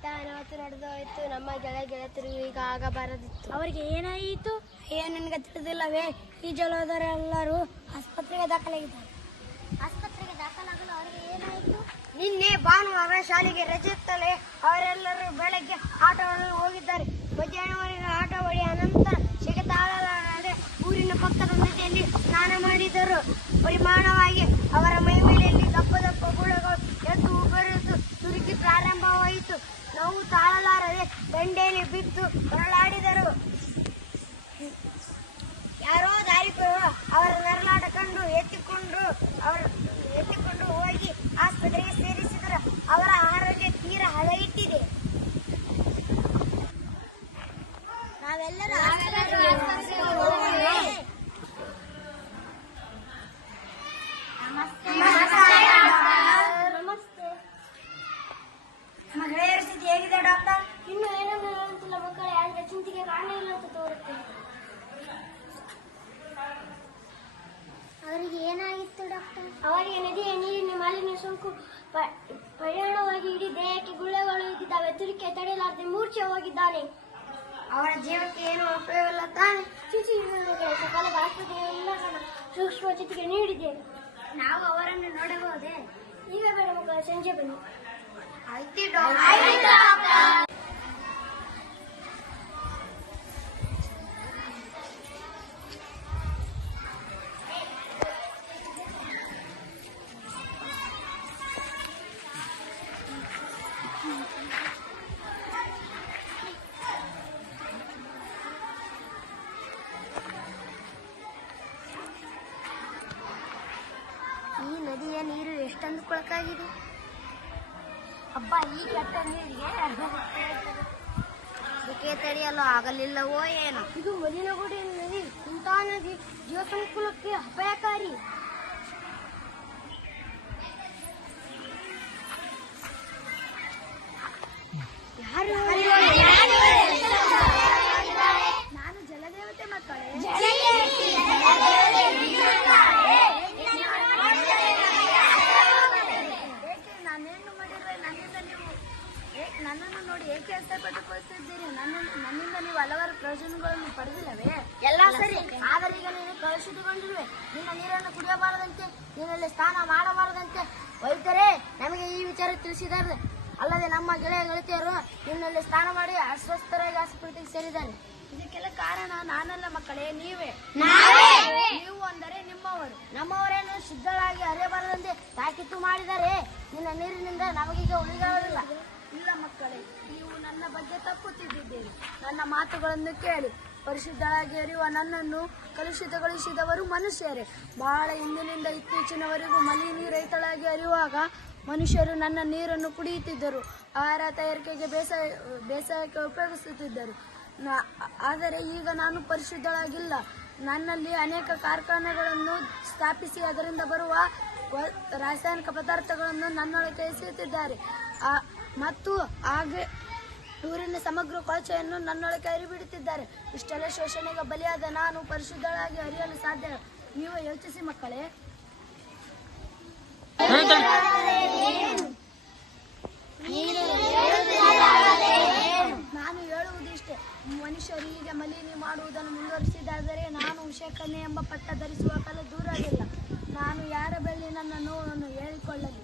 ಇಂಥ ಅನಾಹುತ ನಡೆದೋಯ್ತು. ನಮ್ಮ ಗೆಳತಿಯರು ಈಗ ಆಗಬಾರದಿತ್ತು. ಅವರಿಗೆ ಏನಾಯಿತು? ಏನು ನನಗೆ ತಿಳಿದಿಲ್ಲವೇ? ಈಜಲೋದರೆಲ್ಲರೂ ಆಸ್ಪತ್ರೆಗೆ ದಾಖಲಾಗಿದ್ದಾರೆ. ಆಸ್ಪತ್ರೆಗೆ ದಾಖಲಾಗಲು ಅವರಿಗೆ ಏನಾಯಿತು? ನಿನ್ನೆ ಭಾನುವಾರ ಶಾಲೆಗೆ ರಜೆ ಇತ್ತಲೇ ಅವರೆಲ್ಲರೂ ಬೆಳಗ್ಗೆ ಆಟವಾಡಲು ಹೋಗಿದ್ದಾರೆ. ಮಧ್ಯಾಹ್ನವರೆಗೆ ಆಟವಾಡಿ ಅನಂತರ ಸೆಕೆ ತಾಳಲಾರದೆ ಊರಿನ ಪಕ್ಕದ ನದಿಯಲ್ಲಿ ಸ್ನಾನ ಮಾಡಿದರು. ಪರಿಮಾಣವಾಗಿ ಅವರ ಮೈಮೇಲೆಯಲ್ಲಿ ದಪ್ಪ ದಪ್ಪ ಗುಳಗಳು ಎದ್ದು ಉಬ್ಬರಿಸು ತುರುಕಿ ಪ್ರಾರಂಭವಾಯಿತು. ನೋವು ತಾಳಲಾರದೆ ದಂಡೆಯಲ್ಲಿ ಬಿದ್ದು ಹೊರಳಾಡಿದರು. ಯಾರೋ ದಾರಿಕರು ಅವರ ನರಳಾಟ ಕಂಡು ಎತ್ತಿಕೊಂಡು ಹೋಗಿ ಆಸ್ಪತ್ರೆಗೆ ಸೇರಿಸಿದರು. ಅವರ ಆರೋಗ್ಯ ತೀರಾ ಹದಗೆಟ್ಟಿದೆ. ನಾವೆಲ್ಲರೂ ನಮಸ್ತೆ. ನಮ್ಮ ಗೆಳೆಯರ ಸ್ಥಿತಿ ಹೇಗಿದೆ ಡಾಕ್ಟರ್? ಇನ್ನು ಏನನ್ನು ಹೇಳುತ್ತಿಲ್ಲ ಮಕ್ಕಳೇ, ಆದರೆ ಚಿಂತೆಗೆ ಕಾರಣ ಇಲ್ಲ ಅಂತ ತೋರುತ್ತೆ. ಅವರಿಗೆ ಏನಾಗಿತ್ತು ಡಾಕ್ಟರ್? ಅವರಿಗೆ ನದಿಯ ನೀರಿನ ಮಾಲಿನ್ಯ ಸೋಂಕು ಪರಿಣಾಮವಾಗಿ ಇಡೀ ದೇಹಕ್ಕೆ ಗುಳ್ಳೆಗಳು ಇದ್ದಿದ್ದಾವೆ. ತುರಿಕೆ ತಡೆಯಲಾರದೆ ಮೂರ್ಛೆ ಹೋಗಿದ್ದಾನೆ. ಅವರ ಜೀವಕ್ಕೆ ಏನು ಉಪಯೋಗವಿಲ್ಲ ತಾನೆ? ಸಕಾಲದ ಆಸ್ಪತ್ರೆಯೆಲ್ಲ ಸೂಕ್ಷ್ಮ ಚಿಕಿತ್ಸೆ ನೀಡಿದ್ದೇವೆ. ನಾವು ಅವರನ್ನು ನೋಡಬಹುದೇ? ಈಗ ಬೇಡ ಮಕ್ಕಳೇ, ಸಂಜೆ ಬನ್ನಿ. ಆಯ್ತು ಡಾಕ್ಟರ್. ಈ ನದಿಯ ನೀರು ಎಷ್ಟೊಂದು ಕೊಳಕಾಗಿದೆ. ಹಬ್ಬ, ಈ ಕೆಟ್ಟ ನೀರಿಗೆ ಸೆಕೆ ತಡೆಯಲು ಆಗಲಿಲ್ಲವೋ ಏನೋ. ಇದು ಮಲಿನಗುಡಿ ನದಿ. ಇಂಥ ನದಿ ಜೀವಸಂಕುಲಕ್ಕೆ ಅಪಾಯಕಾರಿ. ನಾನು ಜಲದೇವತೆ ಮಕ್ಕಳೇ. ನಾನೇನು ಮಾಡಿದ್ರೆ ನನ್ನನ್ನು ನೋಡಿ ಏಕೆ ಅಸಹ್ಯಪಟ್ಟುಕೊಳ್ಳುತ್ತಿದ್ದೀರಿ? ನನ್ನಿಂದ ನೀವು ಹಲವಾರು ಪ್ರಯೋಜನಗಳನ್ನು ಪಡೆದಿಲ್ಲವೇ? ಎಲ್ಲ ಸರಿ, ಆದರೆ ಈಗ ನೀನು ಕಲುಷಿತಗೊಂಡಿರುವೆ. ನಿನ್ನ ನೀರನ್ನು ಕುಡಿಯಬಾರದಂತೆ, ನೀನಲ್ಲಿ ಸ್ನಾನ ಮಾಡಬಾರದಂತೆ ವೈದ್ಯರೇ ನಮಗೆ ಈ ವಿಚಾರ ತಿಳಿಸಿದ್ದಾರೆ. ಅಲ್ಲದೆ ನಮ್ಮ ಗೆಳತಿಯರು ನಿನ್ನಲ್ಲಿ ಸ್ನಾನ ಮಾಡಿ ಅಸ್ವಸ್ಥರಾಗಿ ಆಸ್ಪತ್ರೆಗೆ ಸೇರಿದ್ದಾರೆ. ಇದಕ್ಕೆಲ್ಲ ಕಾರಣ ನಾನಲ್ಲ ಮಕ್ಕಳೇ, ನೀವೇ. ನೀವು ಅಂದರೆ ನಿಮ್ಮವರು. ನಮ್ಮವರೇನು ಶುದ್ಧರಾಗಿ ಹರಿಯಬಾರದಂತೆ ತಾಕೀತು ಮಾಡಿದರೆ ನಿನ್ನ ನೀರಿನಿಂದ ನಮಗೀಗ ಉಳಿಗಾಲವಿಲ್ಲ. ಇಲ್ಲ ಮಕ್ಕಳೇ, ನೀವು ನನ್ನ ಬಗ್ಗೆ ತಪ್ಪು ತಿಳಿದಿದ್ದೀರಿ. ನನ್ನ ಮಾತುಗಳನ್ನು ಕೇಳಿ. ಪರಿಶುದ್ಧರಾಗಿ ಹರಿಯುವ ನನ್ನನ್ನು ಕಲುಷಿತಗೊಳಿಸಿದವರು ಮನುಷ್ಯರೇ. ಬಹಳ ಹಿಂದಿನಿಂದ ಇತ್ತೀಚಿನವರೆಗೂ ಮಲಿನರಹಿತಳಾಗಿ ಹರಿಯುವಾಗ ಮನುಷ್ಯರು ನನ್ನ ನೀರನ್ನು ಕುಡಿಯುತ್ತಿದ್ದರು. ಆಹಾರ ತಯಾರಿಕೆಗೆ ಬೇಸಾಯಕ್ಕೆ ಉಪಯೋಗಿಸುತ್ತಿದ್ದರು. ಆದರೆ ಈಗ ನಾನು ಪರಿಶುದ್ಧಳಾಗಿಲ್ಲ. ನನ್ನಲ್ಲಿ ಅನೇಕ ಕಾರ್ಖಾನೆಗಳನ್ನು ಸ್ಥಾಪಿಸಿ ಅದರಿಂದ ಬರುವ ರಾಸಾಯನಿಕ ಪದಾರ್ಥಗಳನ್ನು ನನ್ನೊಳಗೆ ಎಸೆಯುತ್ತಿದ್ದಾರೆ ಮತ್ತು ಹಾಗೆ ಊರಿನ ಸಮಗ್ರ ಕೊಳಚೆಯನ್ನು ನನ್ನೊಳಗೆ ಹರಿಬಿಡುತ್ತಿದ್ದಾರೆ. ಇಷ್ಟೆಲ್ಲ ಶೋಷಣೆಗೆ ಬಲಿಯಾದ ನಾನು ಪರಿಶುದ್ಧಳಾಗಿ ಹರಿಯಲು ಸಾಧ್ಯ? ನೀವು ಯೋಚಿಸಿ ಮಕ್ಕಳೇ. ನಾನು ಹೇಳುವುದಿಷ್ಟೇ, ಮನುಷ್ಯರು ಹೀಗೆ ಮಲಿನ ಮಾಡುವುದನ್ನು ಮುಂದುವರಿಸಿದಾದರೆ ನಾನು ವಿಷಕನ್ಯೆ ಎಂಬ ಪಟ್ಟ ಧರಿಸುವ ಕಾಲ ದೂರವಿಲ್ಲ. ನಾನು ಯಾರ ಬಳಿ ನನ್ನ ನೋವನ್ನು ಹೇಳಿಕೊಳ್ಳಲಿ?